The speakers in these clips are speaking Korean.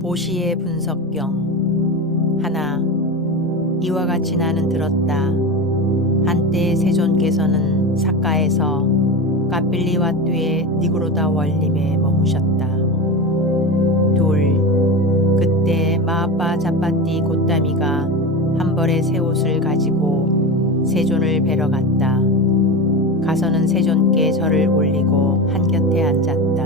보시의 분석경 하나. 이와 같이 나는 들었다. 한때 세존께서는 삭가에서 까필리와뚜의 니그로다 원림에 머무셨다. 둘. 그때 마아빠 자빠띠 고따미가 한 벌의 새 옷을 가지고 세존을 뵈러 갔다. 가서는 세존께 절을 올리고 한곁에 앉았다.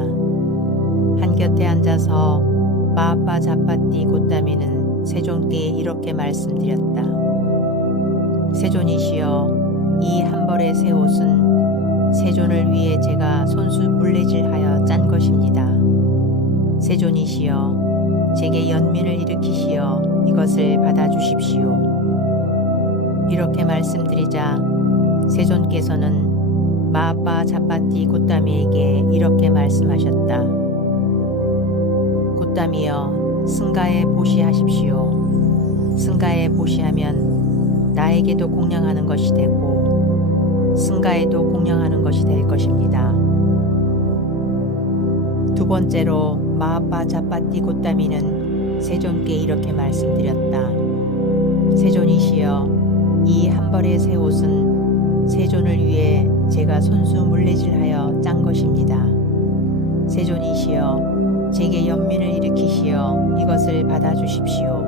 한곁에 앉아서 마아빠 자빠띠 고따미는 세존께 이렇게 말씀드렸다. 세존이시여, 이 한 벌의 새 옷은 세존을 위해 제가 손수 물레질하여 짠 것입니다. 세존이시여, 제게 연민을 일으키시어 이것을 받아주십시오. 이렇게 말씀드리자 세존께서는 마아빠 자빠띠 고따미에게 이렇게 말씀하셨다. 고따미여, 승가에 보시하십시오. 승가에 보시하면 나에게도 공양하는 것이 되고 승가에도 공양하는 것이 될 것입니다. 두 번째로 마아빠 자빠띠 고따미는 세존께 이렇게 말씀드렸다. 세존이시여, 이 한 벌의 새 옷은 세존을 위해 제가 손수 물레질하여 짠 것입니다. 세존이시여, 제게 연민을 일으키시어 이것을 받아주십시오.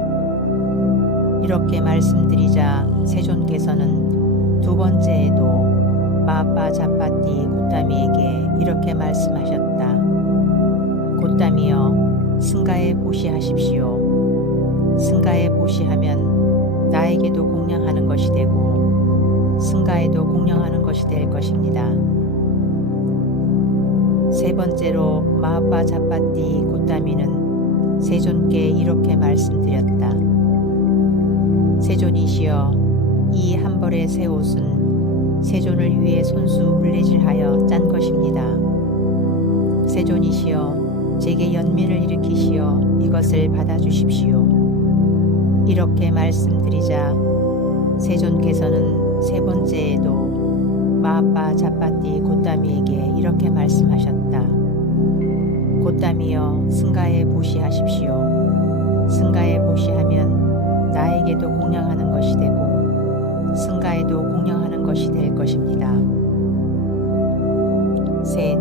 이렇게 말씀드리자 세존께서는 두 번째에도 마아빠 자빠띠 고따미에게 이렇게 말씀하셨다. 고따미여, 승가에 보시하십시오. 승가에 보시하면 나에게도 공양하는 것이 되고 승가에도 공양하는 것이 될 것입니다. 세 번째로 마아빠 자빠띠 고따미는 세존께 이렇게 말씀드렸다. 세존이시여, 이 한 벌의 새 옷은 세존을 위해 손수 물레질하여 짠 것입니다. 세존이시여, 제게 연민을 일으키시어 이것을 받아주십시오. 이렇게 말씀드리자 세존께서는 세 번째에도 마아빠 자빠띠 고따미에게 이렇게 말씀하셨다. 고따미여, 승가에 보시하십시오. 승가에 보시하면 나에게도 공양하는 것이 되고 승가에도 공양하는 것이 될 것입니다. 셋.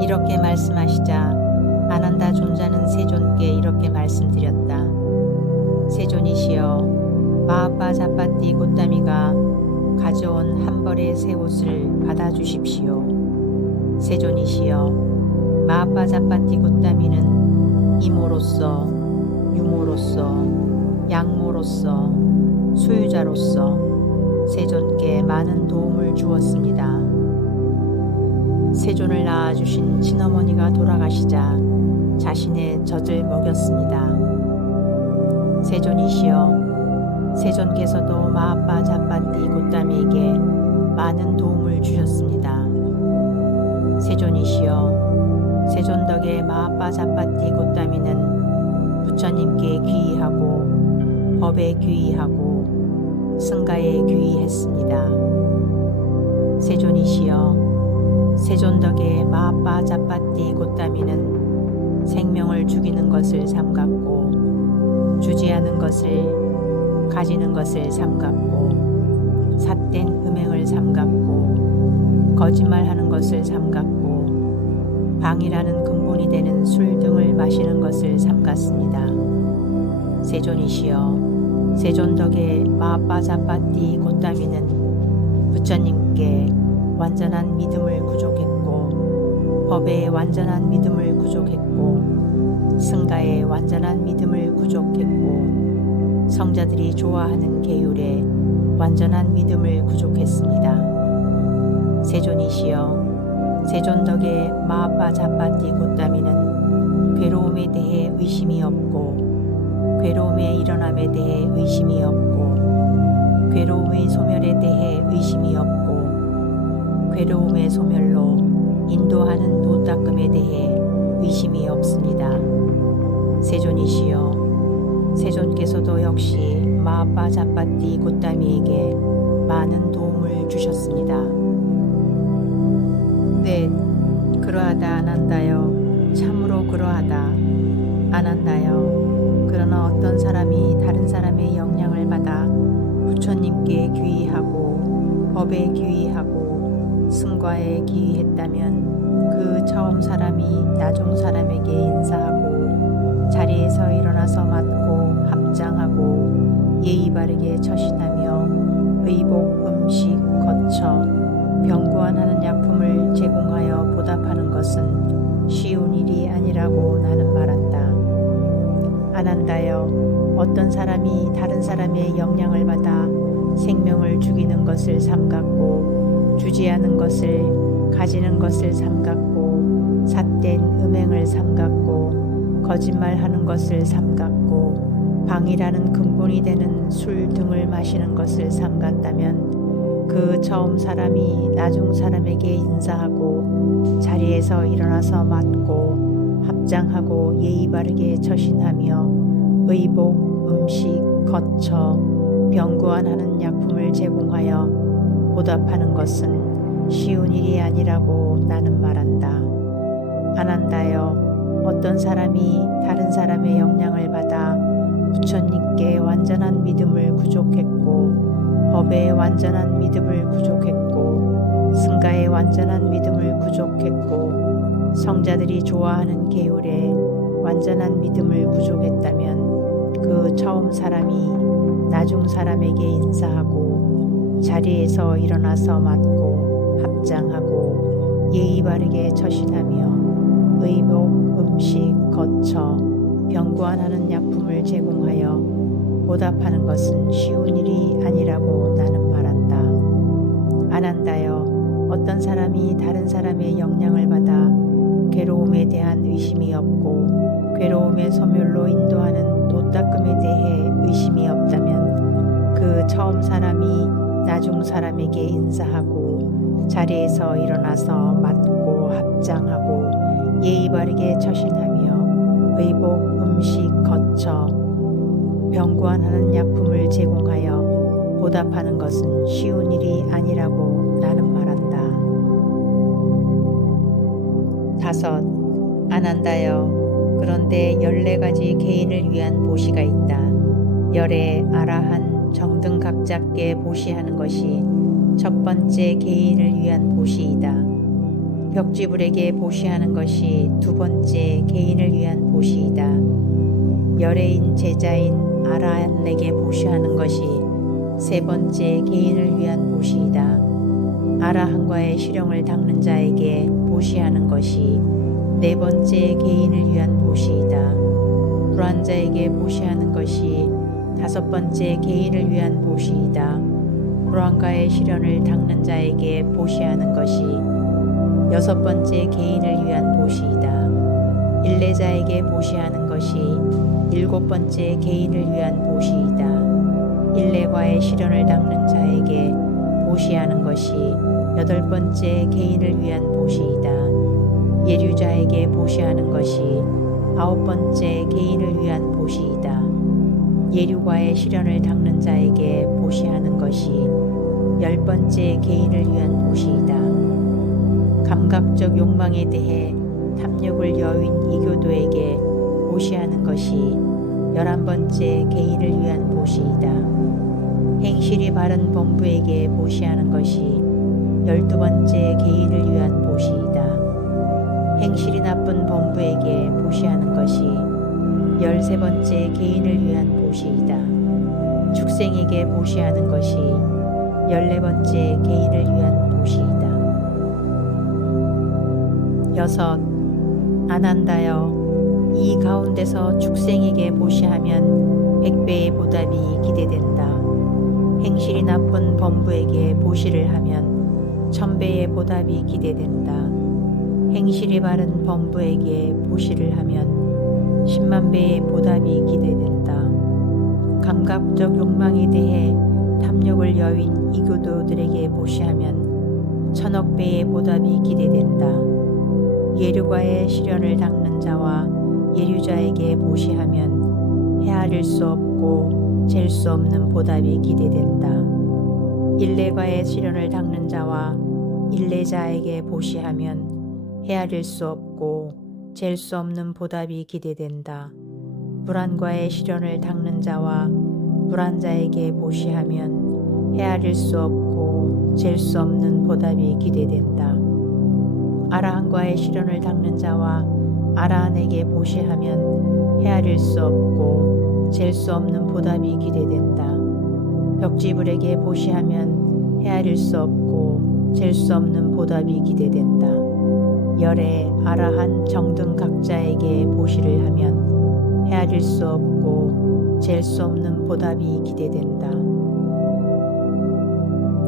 이렇게 말씀하시자 아난다 존자는 세존께 이렇게 말씀드렸다. 세존이시여, 마아빠 자빠띠 고따미가 가져온 한 벌의 새 옷을 받아주십시오. 세존이시여, 마아빠 자빠띠 고따미는 이모로서, 유모로서, 양모로서, 소유자로서 세존께 많은 도움을 주었습니다. 세존을 낳아주신 친어머니가 돌아가시자 자신의 젖을 먹였습니다. 세존이시여, 세존께서도 마아빠 자빠띠 고따미에게 많은 도움을 주셨습니다. 세존이시여, 세존 덕에 마아빠 자빠띠 고따미는 부처님께 귀의하고 법에 귀의하고 승가에 귀의했습니다. 세존이시여, 세존 덕에 마아빠 자빠띠 고따미는 생명을 죽이는 것을 삼갔고 주지하는 것을 가지는 것을 삼갔고 삿된 음행을 삼갔고 거짓말하는 것을 삼갔고 방이라는 근본이 되는 술 등을 마시는 것을 삼갔습니다. 세존이시여, 세존 덕에 마아빠 자빠띠 고따미는 부처님께 완전한 믿음을 구족했고 법에 완전한 믿음을 구족했고 승가에 완전한 믿음을 구족했고 성자들이 좋아하는 계율에 완전한 믿음을 구족했습니다. 세존이시여, 세존 덕에 마아빠 자빠띠 고따미는 괴로움에 대해 의심이 없고 괴로움의 일어남에 대해 의심이 없고 괴로움의 소멸에 대해 의심이 없고 괴로움의 소멸로 인도하는 도닦음에 대해 의심이 없습니다. 세존이시여, 세존께서도 역시 마아빠 자빠띠 고따미에게 많은 도움을 주셨습니다. 넷. 그러하다 아난다여, 참으로 그러하다 아난다여, 인과에 기이했다면 그 처음 사람이 나중 사람에게 인사하고 자리에서 일어나서 맞고 합장하고 예의 바르게 처신하며 의복, 음식, 거처, 병구안하는 약품을 제공하여 보답하는 것은 쉬운 일이 아니라고 나는 말한다. 아난다여, 어떤 사람이 다른 사람의 영향을 받아 생명을 죽이는 것을 삼갔고 주지하는 것을 가지는 것을 삼갔고 삿된 음행을 삼갔고 거짓말하는 것을 삼갔고 방이라는 근본이 되는 술 등을 마시는 것을 삼갔다면 그 처음 사람이 나중 사람에게 인사하고 자리에서 일어나서 맞고 합장하고 예의 바르게 처신하며 의복, 음식, 거처, 병구안하는 약품을 제공하여 보답하는 것은 쉬운 일이 아니라고 나는 말한다. 아난다여, 어떤 사람이 다른 사람의 영향을 받아 부처님께 완전한 믿음을 구족했고 법에 완전한 믿음을 구족했고 승가에 완전한 믿음을 구족했고 성자들이 좋아하는 계율에 완전한 믿음을 구족했다면 그 처음 사람이 나중 사람에게 인사하고 자리에서 일어나서 맞고 합장하고 예의 바르게 처신하며 의복, 음식, 거처, 병구안하는 약품을 제공하여 보답하는 것은 쉬운 일이 아니라고 나는 말한다. 아난다여, 어떤 사람이 다른 사람의 영향을 받아 괴로움에 대한 의심이 없고 괴로움의 소멸로 인도하는 도닦음에 대해 의심이 없다면 그 처음 사람이 나중 사람에게 인사하고 자리에서 일어나서 맞고 합장하고 예의 바르게 처신하며 의복, 음식, 거처, 병구안하는 약품을 제공하여 보답하는 것은 쉬운 일이 아니라고 나는 말한다. 5. 아난다여, 그런데 14가지 개인을 위한 보시가 있다. 열에 아라한 정등각자께 보시하는 것이 첫 번째 개인을 위한 보시이다. 벽지불에게 보시하는 것이 두 번째 개인을 위한 보시이다. 열애인 제자인 아라한에게 보시하는 것이 세 번째 개인을 위한 보시이다. 아라한과의 실형을 닦는 자에게 보시하는 것이 네 번째 개인을 위한 보시이다. 불안자에게 보시하는 것이 다섯 번째 개인을 위한 보시이다. 불안과의 시련을 닦는 자에게 보시하는 것이 여섯 번째 개인을 위한 보시이다. 일례자에게 보시하는 것이 일곱 번째 개인을 위한 보시이다. 일례과의 시련을 닦는 자에게 보시하는 것이 여덟 번째 개인을 위한 보시이다. 예류자에게 보시하는 것이 아홉 번째 개인을 위한 보시이다. 예류과의 시련을 닦는 자에게 보시하는 것이 열 번째 개인을 위한 보시이다. 감각적 욕망에 대해 탐욕을 여윈 이교도에게 보시하는 것이 11번째 개인을 위한 보시이다. 행실이 바른 범부에게 보시하는 것이 12번째 개인을 위한 보시이다. 행실이 나쁜 범부에게 보시하는 것이 13번째 개인을 위한 보시이다. 축생에게 보시하는 것이 14번째 개인을 위한 보시이다. 6. 아난다여, 이 가운데서 축생에게 보시하면 100배의 보답이 기대된다. 행실이 나쁜 범부에게 보시를 하면 1000배의 보답이 기대된다. 행실이 바른 범부에게 보시를 하면 1000,000배의 보답이 기대된다. 감각적 욕망에 대해 탐욕을 여윈 이교도들에게 보시하면 1000억배의 보답이 기대된다. 예류과의 시련을 닦는 자와 예류자에게 보시하면 헤아릴 수 없고 잴 수 없는 보답이 기대된다. 일례과의 시련을 닦는 자와 일례자에게 보시하면 헤아릴 수 없고 잴 수 없는 보답이 기대된다. 불안과의 시련을 닦는 자와 불안자에게 보시하면 헤아릴 수 없고 잴 수 없는 보답이 기대된다. 아라한과의 시련을 닦는 자와 아라한에게 보시하면 헤아릴 수 없고 잴 수 없는 보답이 기대된다. 벽지불에게 보시하면 헤아릴 수 없고 잴 수 없는 보답이 기대된다. 열에 아라한 정등 각자에게 보시를 하면 헤아릴 수 없고 잴 수 없는 보답이 기대된다.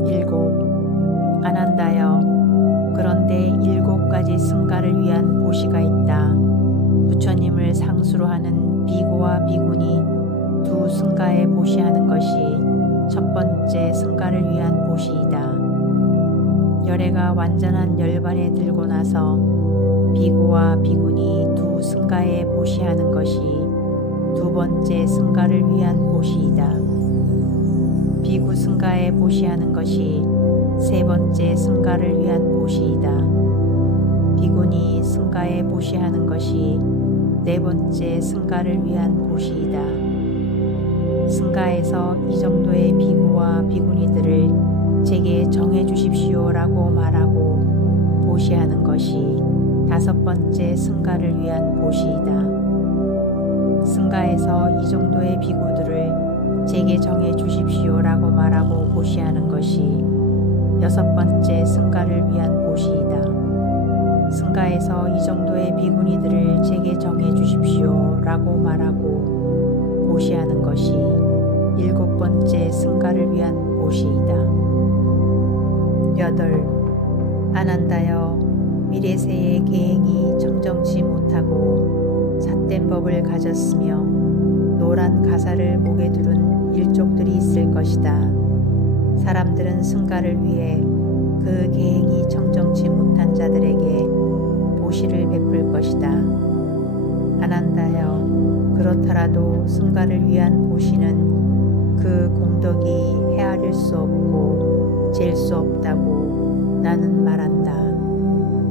7. 아난다여 그런데 7가지 승가를 위한 보시가 있다. 부처님을 상수로 하는 비고와 비군이 두 승가에 보시하는 것이 첫 번째 승가를 위한 보시이다. 열애가 완전한 열반에 들고 나서 비고와 비군이 두 승가에 보시하는 것이 두 번째 승가를 위한 보시이다. 비구 승가에 보시하는 것이 세 번째 승가를 위한 보시이다. 비군이 승가에 보시하는 것이 네 번째 승가를 위한 보시이다. 승가에서 이 정도의 비구와 비구니들을 제게 정해 주십시오라고 말하고 보시하는 것이 다섯 번째 승가를 위한 보시이다. 승가에서 이 정도의 비구들을 제게 정해 주십시오라고 말하고 보시하는 것이 여섯 번째 승가를 위한 보시이다. 승가에서 이 정도의 비구니들을 제게 정해 주십시오라고 말하고 보시하는 것이 일곱 번째 승가를 위한 보시이다. 8. 아난다여 미래세의 계행이 청정치 못하고 삿된 법을 가졌으며 노란 가사를 목에 두른 일족들이 있을 것이다. 사람들은 승가를 위해 그 계행이 청정치 못한 자들에게 보시를 베풀 것이다. 아난다여 그렇더라도 승가를 위한 보시는 그 공덕이 헤아릴 수 없고 잴 수 없다고 나는 말한다.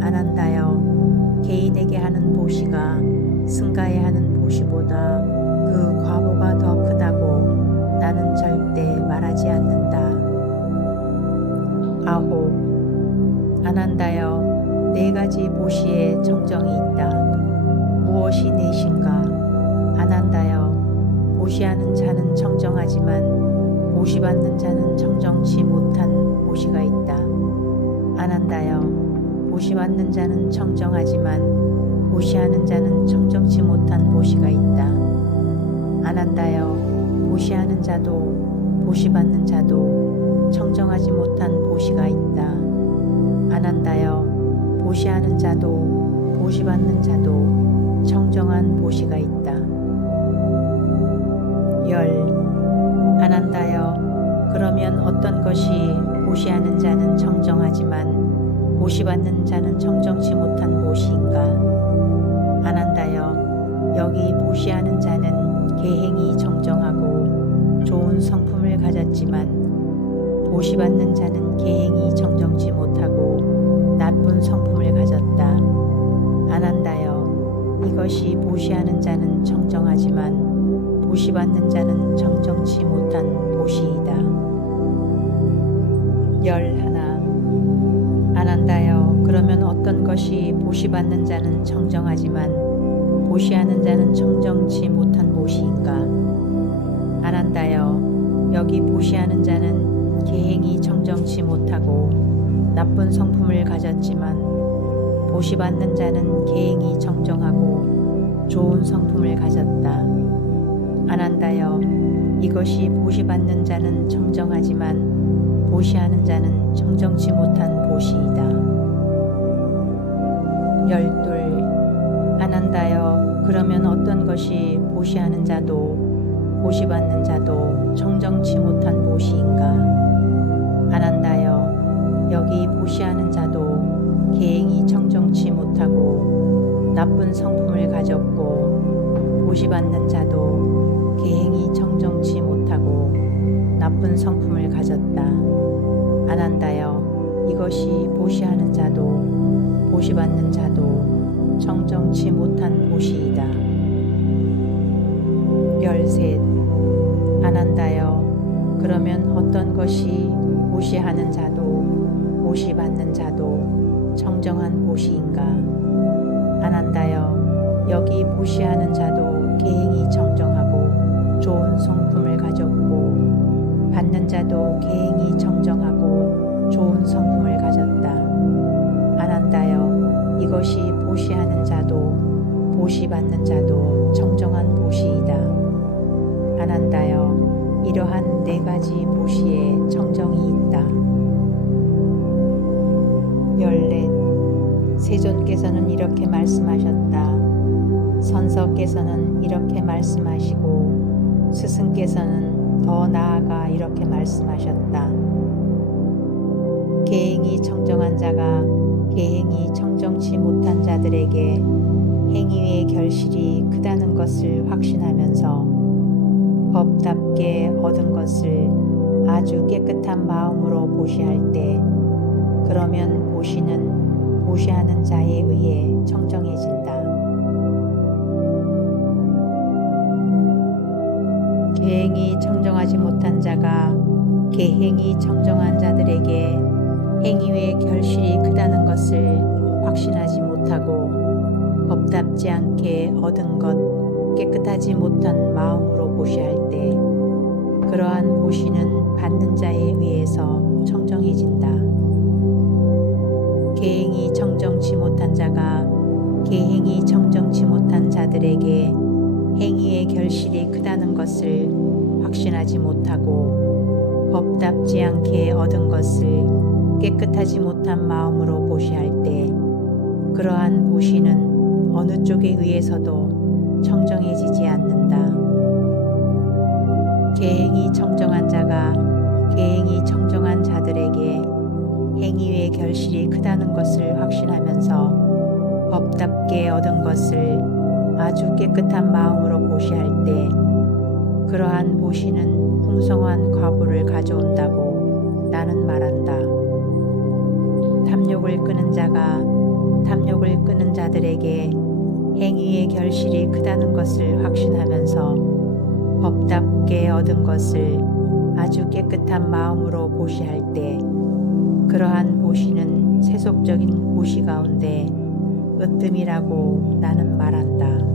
아난다여 개인에게 하는 보시가 승가에 하는 보시보다 그 과보가 더 크다고 나는 절대 말하지 않는다. 9. 아난다여 4가지 보시에 청정이 있다. 무엇이 넷인가? 아난다여 보시하는 자는 청정하지만 보시받는 자는 청정치 못한 보시가 있다. 아난다여 보시받는 자는 청정하지만 보시하는 자는 청정치 못한 보시가 있다. 아난다여 보시하는 자도 보시받는 자도 청정하지 못한 보시가 있다. 아난다여 보시하는 자도 보시받는 자도 청정한 보시가 있다. 10. 아난다여 그러면 어떤 것이 보시하는 자는 청정하지만 보시받는 자는 청정치 못한 보시인가? 아난다여 여기 보시하는 자는 계행이 청정하고 좋은 성품을 가졌지만 보시받는 자는 계행이 청정치 못하고 나쁜 성품을 가졌다. 아난다여 이것이 보시하는 자는 청정하지만 보시받는 자는 청정치 못한 보시이다. 11. 아난다여 그러면 어떤 것이 보시받는 자는 청정하지만 보시하는 자는 청정치 못한 보시인가? 아난다여 여기 보시하는 자는 계행이 청정치 못하고 나쁜 성품을 가졌지만 보시받는 자는 계행이 청정하고 좋은 성품을 가졌다. 아난다여 이것이 보시받는 자는 청정하지만 보시하는 자는 청정치 못한 보시이다. 12. 아난다여 그러면 어떤 것이 보시하는 자도 보시받는 자도 청정치 못한 보시인가? 아난다여 여기 보시하는 자도 계행이 청정치 못하고 나쁜 성품을 가졌고 보시받는 자도 계행이 청정치 못하고 나쁜 성품을 가졌다. 아난다여 이것이 보시하는 자도 보시받는 자도 청정치 못한 보시이다. 13. 아난다여 그러면 어떤 것이 보시하는 자도 보시받는 자도 청정한 보시인가. 아난다여 여기 보시하는 자도 계행이 청정하고 좋은 성품을 가졌고 받는 자도 계행이 청정하고 좋은 성품을 가졌다. 아난다여 이것이 보시하는 자도 보시받는 자도 청정한 보시이다. 아난다여 이러한 네 가지 보시에 청정이 있다. 14. 세존께서는 이렇게 말씀하셨다. 선서께서는 이렇게 말씀하시고 스승께서는 더 나아가 이렇게 말씀하셨다. 계행이 청정한 자가 계행이 청정치 못한 자들에게 행위의 결실이 크다는 것을 확신하면서 법답게 얻은 것을 아주 깨끗한 마음으로 보시할 때 그러면 보시는 보시하는 자에 의해 청정해진다. 계행이 청정하지 못한 자가 계행이 청정한 자들에게 행위의 결실이 크다는 것을 확신하지 못하고 법답지 않게 얻은 것 깨끗하지 못한 마음으로 보시할 때 그러한 보시는 받는 자에 의해서 청정해진다. 계행이 청정치 못한 자가 계행이 청정치 못한 자들에게 행위의 결실이 크다는 것을 확신하지 못하고 법답지 않게 얻은 것을 깨끗하지 못한 마음으로 보시할 때 그러한 보시는 어느 쪽에 의해서도 청정해지지 않는다. 계행이 청정한 자가 계행이 청정한 자들에게 행위의 결실이 크다는 것을 확신하면서 법답게 얻은 것을 아주 깨끗한 마음으로 보시할 때 그러한 보시는 풍성한 과보를 가져온다고 나는 말한다. 탐욕을 끄는 자가 탐욕을 끄는 자들에게 행위의 결실이 크다는 것을 확신하면서 법답게 얻은 것을 아주 깨끗한 마음으로 보시할 때 그러한 보시는 세속적인 보시 가운데 으뜸이라고 나는 말한다.